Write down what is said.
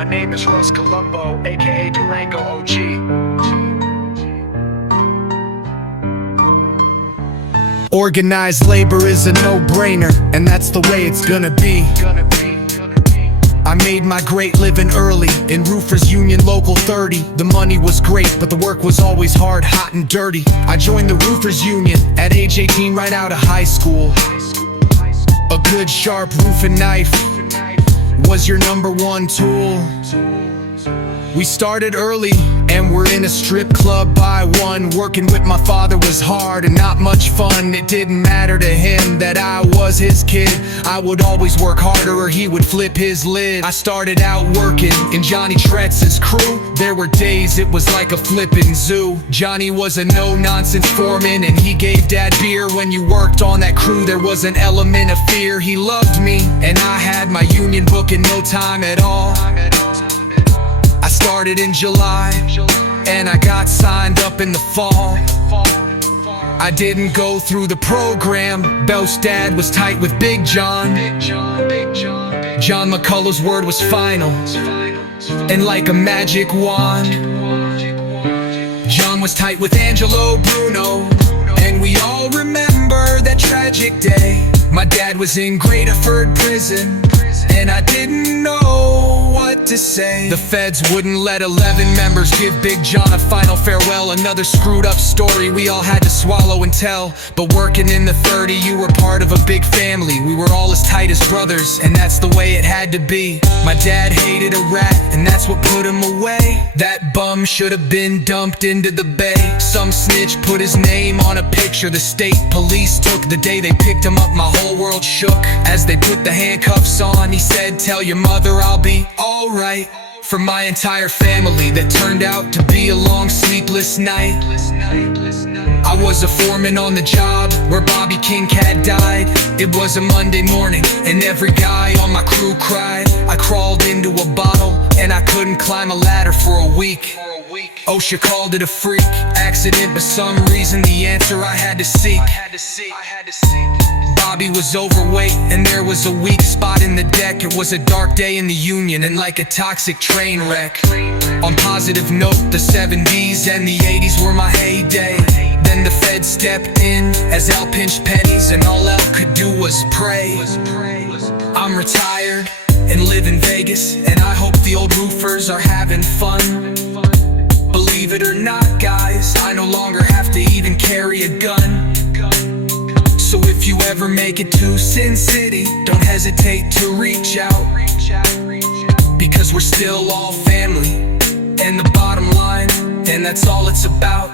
My name is Russ Columbo, aka Durango OG. Organized labor is a no-brainer, and that's the way it's gonna be. I made my great living early in Roofers Union Local 30. The money was great, but the work was always hard, hot and dirty. I joined the Roofers Union at age 18, right out of high school. A good sharp roofing knife was your number one tool. We started early and we're in a strip club by one. Working with my father was hard and not much fun. It didn't matter to him that I was his kid. I would always work harder or he would flip his lid. I started out working in Johnny Tretz's crew. There were days it was like a flippin' zoo. Johnny was a no-nonsense foreman and he gave dad beer. When you worked on that crew there was an element of fear. He loved me and I had my union book in no time at all. I started in July, and I got signed up in the fall. I didn't go through the program. Bel's dad was tight with Big John. John McCullough's word was final, and like a magic wand, John was tight with Angelo Bruno. And we all remember that tragic day. My dad was in Great Efford prison, and I didn't know what to say. The feds wouldn't let 11 members give Big John a final farewell. Another screwed up story we all had to swallow and tell. But working in the 30, you were part of a big family. We were all as tight as brothers, and that's the way it had to be. My dad hated a rat, and that's what put him away. That bum should have been dumped into the bay. Some snitch put his name on a picture the state police took. The day they picked him up, my whole world shook. As they put the handcuffs on, he said, "Tell your mother I'll be alright." For my entire family, that turned out to be a long sleepless night. I was a foreman on the job where Bobby King Cat died. It was a Monday morning and every guy on my crew cried. I crawled into a bottle and I couldn't climb a ladder for a week. OSHA called it a freak accident, but some reason the answer I had to seek. Bobby was overweight and there was a weak spot in the deck. It was a dark day in the union and like a toxic train wreck. On positive note, the 70s and the 80s were my heyday. Then the feds stepped in as Al pinched pennies and all Al could do was pray. I'm retired and live in Vegas, and I hope the old roofers are having fun. Believe it or not, guys, I no longer have to even carry a gun. So if you ever make it to Sin City, don't hesitate to reach out, because we're still all family, and the bottom line, and that's all it's about.